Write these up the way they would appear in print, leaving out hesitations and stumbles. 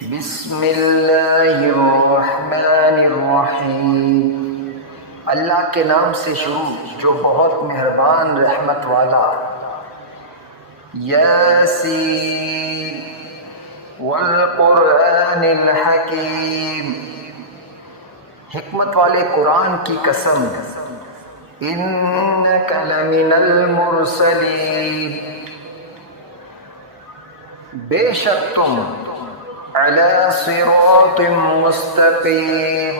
بسم اللہ الرحمن الرحیم، اللہ کے نام سے شروع جو بہت مہربان رحمت والا۔ یاسین والقرآن الحکیم، حکمت والے قرآن کی قسم۔ انک لمن المرسلین، بے شک تم علی صراط مستقیم،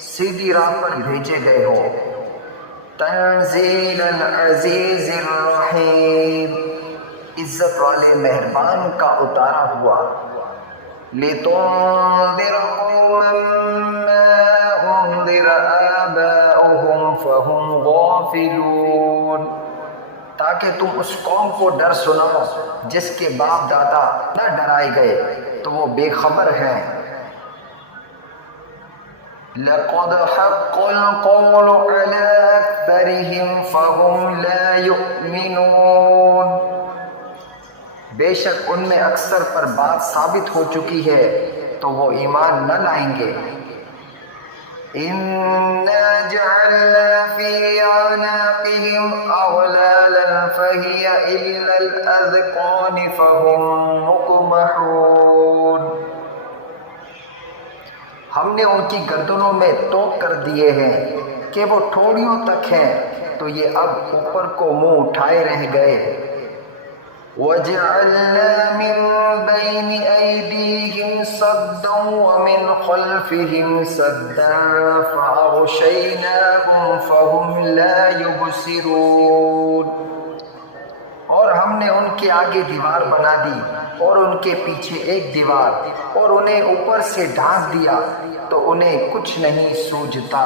سیدھی راہ پر بھیجے گئے ہو۔ تنزیل العزیز الرحیم، عزت والے مہربان کا اتارا ہوا۔ لتنذر قوما ما انذر آباؤهم فهم غافلون، تاکہ تم اس قوم کو ڈر سناؤ جس کے باپ دادا نہ ڈرائے گئے تو وہ بے خبر ہیں۔ لَقَدْ حَقَّ الْقَوْلُ عَلَىٰ أَكْثَرِهِمْ فَهُمْ لَا يُؤْمِنُونَ، بے شک ان میں اکثر پر بات ثابت ہو چکی ہے تو وہ ایمان نہ لائیں گے۔ إِنَّا جَعَلْنَا فِي أَعْنَاقِهِمْ أَغْلَالًا فَهِيَ إِلَى الْأَذْقَانِ فَهُمْ مُقْمَحُونَ، ہم نے ان کی گردنوں میں توق کر دیے ہیں کہ وہ ٹھوڑیوں تک ہیں، تو یہ اب اوپر کو منہ اٹھائے رہ گئے۔ وَجَعَلْنَا مِن بَيْنِ أَيْدِيهِمْ سَدًّا وَمِنْ خَلْفِهِمْ سَدًّا فَأَغْشَيْنَاهُمْ فَهُمْ لَا يُبْصِرُونَ، اور ہم نے ان کے آگے دیوار بنا دی اور ان کے پیچھے ایک دیوار، اور انہیں اوپر سے ڈھانپ دیا تو انہیں کچھ نہیں سوجھتا۔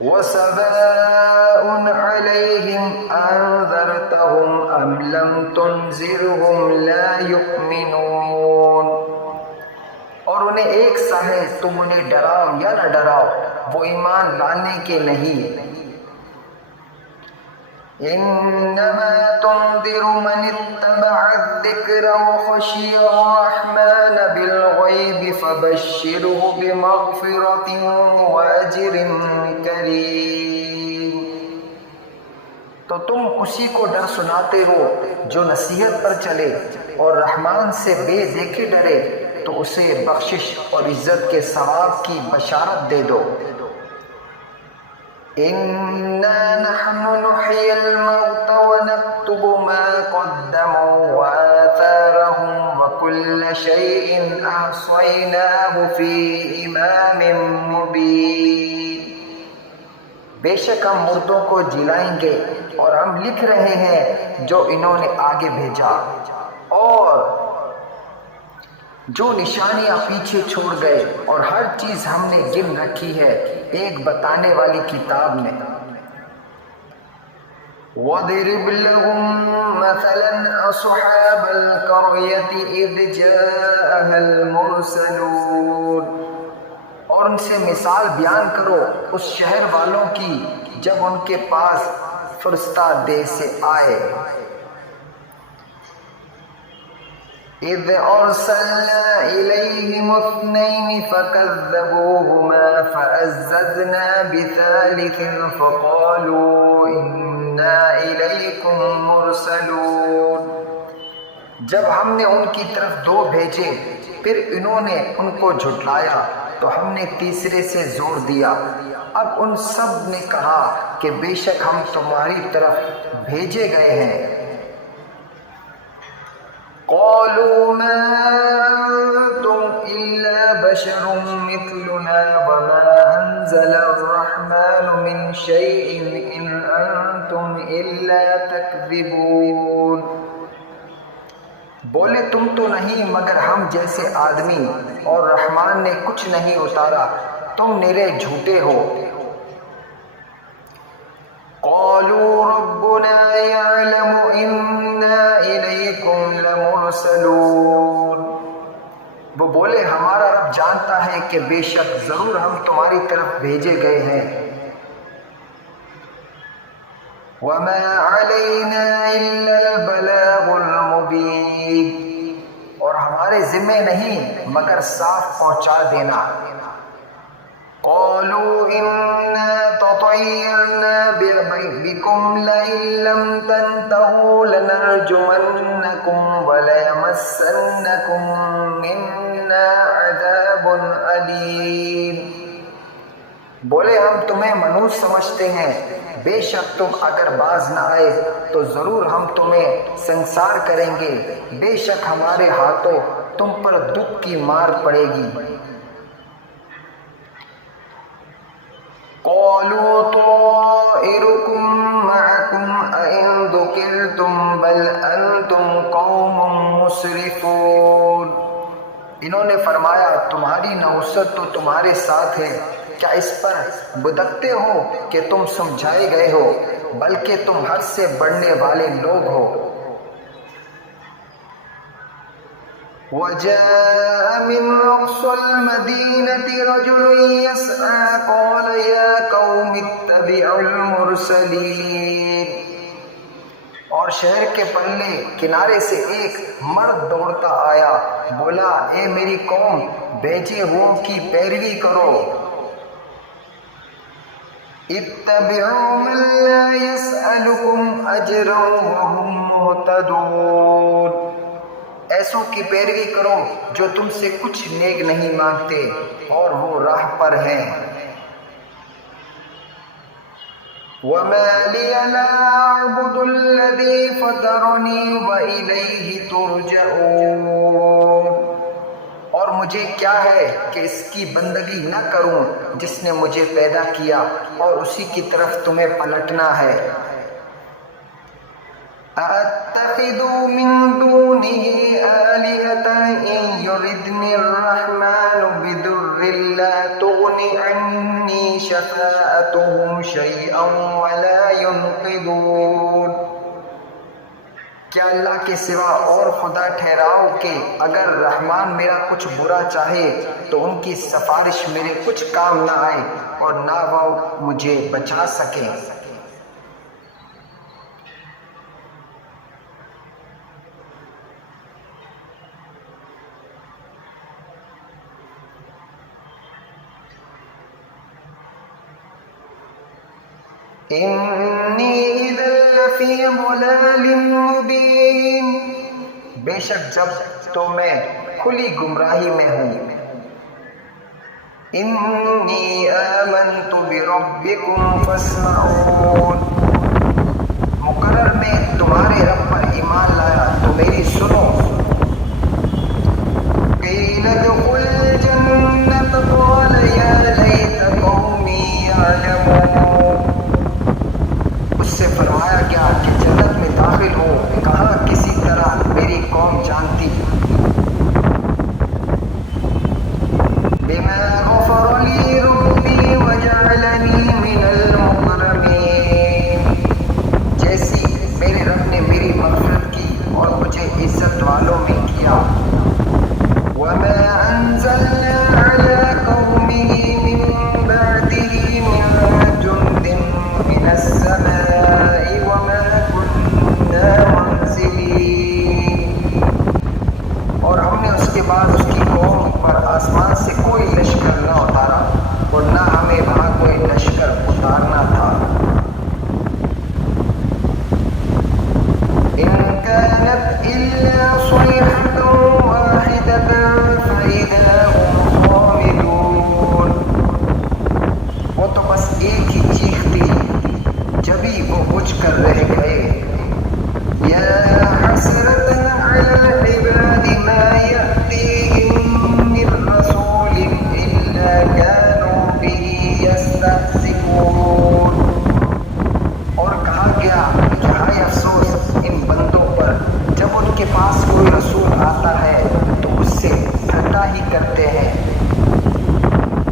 وَسَوَاءٌ عَلَيْهِمْ أَنذَرْتَهُمْ أَمْ لَمْ تُنذِرْهُمْ لَا يُؤْمِنُونَ، اور انہیں ایک سا ہے تم انہیں ڈراؤ یا نہ ڈراؤ، وہ ایمان لانے کے نہیں۔ انما تنذر من اتبع الذکر وخشی الرحمن بالغیب فبشره بمغفرة واجر کریم، تو تم اسی کو ڈر سناتے ہو جو نصیحت پر چلے اور رحمان سے بے دیکھے ڈرے، تو اسے بخشش اور عزت کے ثواب کی بشارت دے دو۔ اِنَّا نَحْنُ نُحْيِي الْمَوْتَ وَنَكْتُبُ مَا قَدَّمُوا وَآثَارَهُمْ وَكُلَّ شَيْءٍ أَحْصَيْنَاهُ فِي إِمَامٍ مُبِينٍ، بے شک ہم مردوں کو جلائیں گے اور ہم لکھ رہے ہیں جو انہوں نے آگے بھیجا، اور جو نشانیاں پیچھے چھوڑ گئے، اور ہر چیز ہم نے گن رکھی ہے ایک بتانے والی کتاب میں۔ وَاضْرِبْ لَهُم مَّثَلًا أَصْحَابَ الْقَرْيَةِ إِذْ جَاءَهَا الْمُرْسَلُونَ، اور ان سے مثال بیان کرو اس شہر والوں کی جب ان کے پاس فرستہ دہ سے آئے۔ اِذْ أَرْسَلْنَا إِلَيْهِمُ اثْنَيْنِ فَكَذَّبُوهُمَا فَعَزَّزْنَا بِثَالِثٍ فَقَالُوا إِنَّا إِلَيْكُمْ مُرْسَلُونَ، جب ہم نے ان کی طرف دو بھیجے پھر انہوں نے ان کو جھٹلایا تو ہم نے تیسرے سے زور دیا۔ اب ان سب نے کہا کہ بے شک ہم تمہاری طرف بھیجے گئے ہیں۔ قالوا ما أنتم إلا بشر مثلنا وما أنزل الرحمن من شيء إن أنتم إلا تكذبون، بولے تم تو نہیں مگر ہم جیسے آدمی، اور رحمان نے کچھ نہیں اتارا، تم نرے جھوٹے ہو۔ قالوا ربنا يعلم إنا إليكم لمرسلون، وہ بولے ہمارا رب جانتا ہے کہ بے شک ضرور ہم تمہاری طرف بھیجے گئے ہیں۔ وَمَا عَلَيْنَا إِلَّا الْبَلَاغُ الْمُبِينُ، اور ہمارے تمہارے ذمہ نہیں مگر صاف پہنچا دینا۔ قالوا إنا تطيرنا بكم لئن لم تنتهوا لنرجمنكم وليمسنكم منا عذاب أليم۔ بولے ہم تمہیں منحوس سمجھتے ہیں، بے شک تم اگر باز نہ آئے تو ضرور ہم تمہیں سنسار کریں گے، بے شک ہمارے ہاتھوں تم پر دکھ کی مار پڑے گی۔ قالوا طائركم معكم أئن ذكرتم بل أنتم قوم مسرفون۔ انہوں نے فرمایا تمہاری نحوست تو تمہارے ساتھ ہے، کیا اس پر بدکتے ہو کہ تم سمجھائے گئے ہو، بلکہ تم حد سے بڑھنے والے لوگ ہو۔ وجاء من أقصى المدينة رجل يسعى قال يا قوم اتبعوا المرسلين۔ اور شہر کے پلے کنارے سے ایک مرد دوڑتا آیا، بولا اے میری قوم بھیجے ہوئوں کی پیروی کرو۔ اتبعوا من لا يسألكم أجرا وهم مهتدون۔ ایسوں کی پیروی کرو جو تم سے کچھ نیک نہیں مانگتے اور وہ راہ پر ہیں۔ وَمَا لِيَ لَا أَعْبُدُ الَّذِي فَطَرَنِي وَإِلَيْهِ تُرْجَعُونَ۔ اور مجھے کیا ہے کہ اس کی بندگی نہ کروں جس نے مجھے پیدا کیا اور اسی کی طرف تمہیں پلٹنا ہے۔ أَأَتَّخِذُ مِن دُونِهِ آلِهَةً إِن يُرِدْنِ الرَّحْمَنُ بِضُرٍّ لَّا تُغْنِ عَنِّي شَفَاعَتُهُمْ شَيْئًا وَلَا يُنقِذُونَ۔ کیا اللہ کے سوا اور خدا ٹھہراؤ کہ اگر رحمان میرا کچھ برا چاہے تو ان کی سفارش میرے کچھ کام نہ آئے اور نہ وہ مجھے بچا سکیں۔ انی اذا لفی ضلال مبین۔ بے شک جب تو میں کھلی گمراہی میں ہوں۔ انی آمنت بربکم فاسمعون۔ مقرر میں تمہارے رب پر ایمان لایا تو میری سنو۔ قیل ادخل الجنة قال یا لیت قومی یعلمون۔ اس سے فرمایا گیا کہ جنت میں داخل ہو، کہاں کسی طرح میری قوم جانتی۔ بما غفر لی ربی وجعلنی من المکرمین۔ جیسی میرے رب نے میری مغفرت کی اور مجھے عزت والوں میں کیا۔ وما انزلنا على قومه من بعده من جند من السماء وما كنا منزلين۔ اور ہم نے اس کے بعد اس کی قوم پر آسمان سے کوئی لشکر نہ اتارا اور نہ ہمیں وہاں کوئی لشکر اتارنا تھا۔ إن كانت إلا صيحة واحدة فإذا هم خامدون۔ وہ تو بس ایک ہی چیخ تھی، جبھی وہ بجھ کر رہ گئے۔ یا حسرة على العباد ما يأتيهم من رسول إلا كانوا به يستهزئون۔ اور کہا گیا کہ ہائے افسوس ان بندوں پر جب ان کے پاس کوئی رسول آتا ہے تو اس سے ٹھٹا ہی کرتے ہیں۔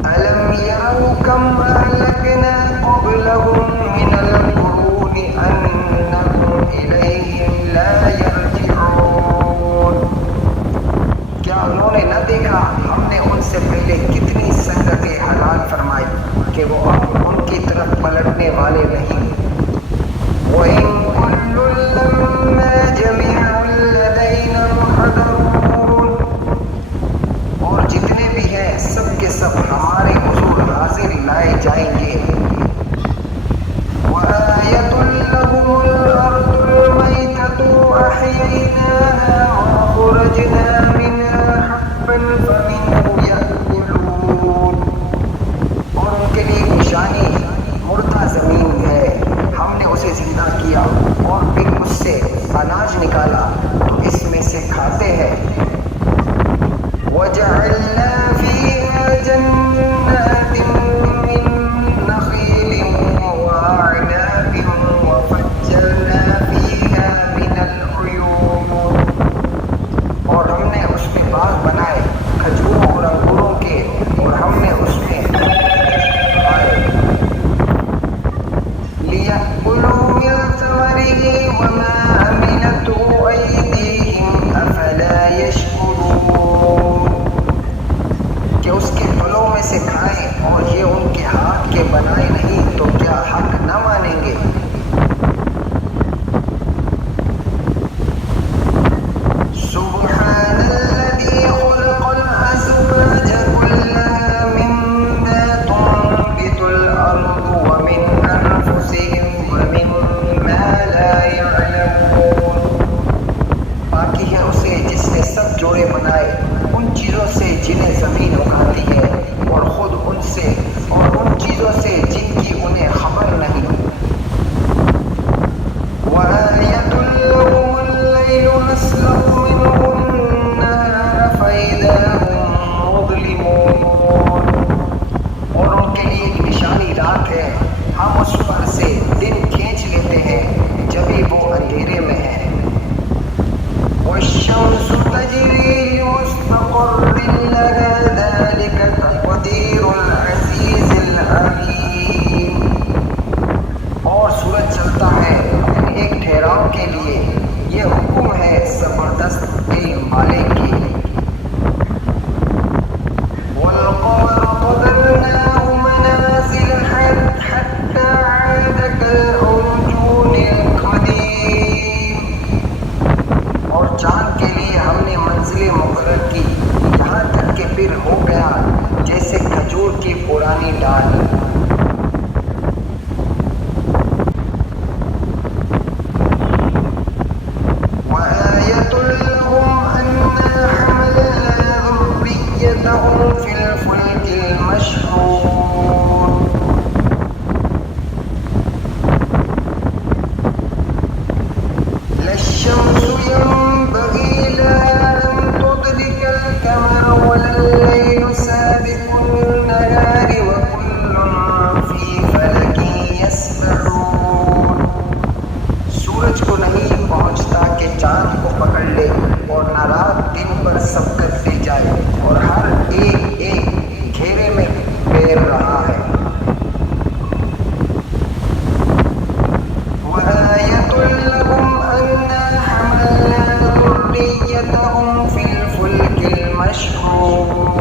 أَلَمْ يَرَوْا كَمْ أَهْلَكْنَا قَبْلَهُمْ مِنَ الْقُرُونِ أَنَّهُمْ إِلَيْهِمْ لَا يَرْجِعُونَ۔ کیا انہوں نے نہ دیکھا ہم نے ان سے پہلے کتنی سنگتیں حلال فرمائی کہ وہ اب ان کی طرف پلٹنے والے نہیں۔ وَإِن كُلٌّ لَّمَّا جَمِيعٌ لَّدَيْنَا مُحْضَرُونَ۔ دکھائے ان چیزوں سے جنہیں زمین اگاتی ہے اور خود ان سے اور ان چیزوں سے جن کی انہیں خبر نہیں۔ وَآيَةٌ لَهُمُ اللَّيْلُ نَسْلَخُ مِنْهُ النَّهَارَ فَإِذَا هُمْ مُظْلِمُونَ۔ اور ان کے لیے ایک نشانی رات ہے، ہم اس پر سے دن کھینچ لیتے ہیں جبھی وہ اندھیرے میں ہیں۔ وَالشَّمْسُ تَجْرِي لِمُسْتَقَرٍّ لَهَا ذَلِكَ تَقْدِيرُ الْعَزِيزِ الْعَلِيمِ۔ اور سورج چلتا ہے اپنے ایک ٹھہراؤ کے لیے، یہ حکم ہے زبردست علم والے کی۔ وَالْقَمَرَ قَدَرْنَاهُ مَنَازِلَ حَتَّى عَادَ كَالْعُرْجُونِ الْقَدِيمِ۔ اور چاند کے لیے ہم نے منزلیں مقرر کی یہاں تک کہ پھر ہو گیا جیسے کھجور کی پرانی ڈال۔ وَآيَةٌ لَهُمْ أَنَّا حَمَلْنَا ذُرِّيَّتَهُمْ فِي الْفُلْكِ الْمَشْحُونِ۔ لَا الشَّمْسُ يَنبَغِي لَهَا أَن تُدْرِكَ الْقَمَرَ وَلَا اللَّيْلُ سَابِقُ النَّهَارِ وَكُلٌّ فِي فَلَكٍ يَسْبَحُونَ۔ سورج کو نہیں پہنچتا کہ چاند کو پکڑ لے اور نہ رات دن پر سبقت لے جائے، اور ہر ایک ایک گھیرے میں تیر رہا ہے۔ وَآيَةٌ لَهُمْ أَنَّا حَمَلْنَا ذُرِّيَّتَهُمْ فِي الْفُلْكِ الْمَشْحُونِ۔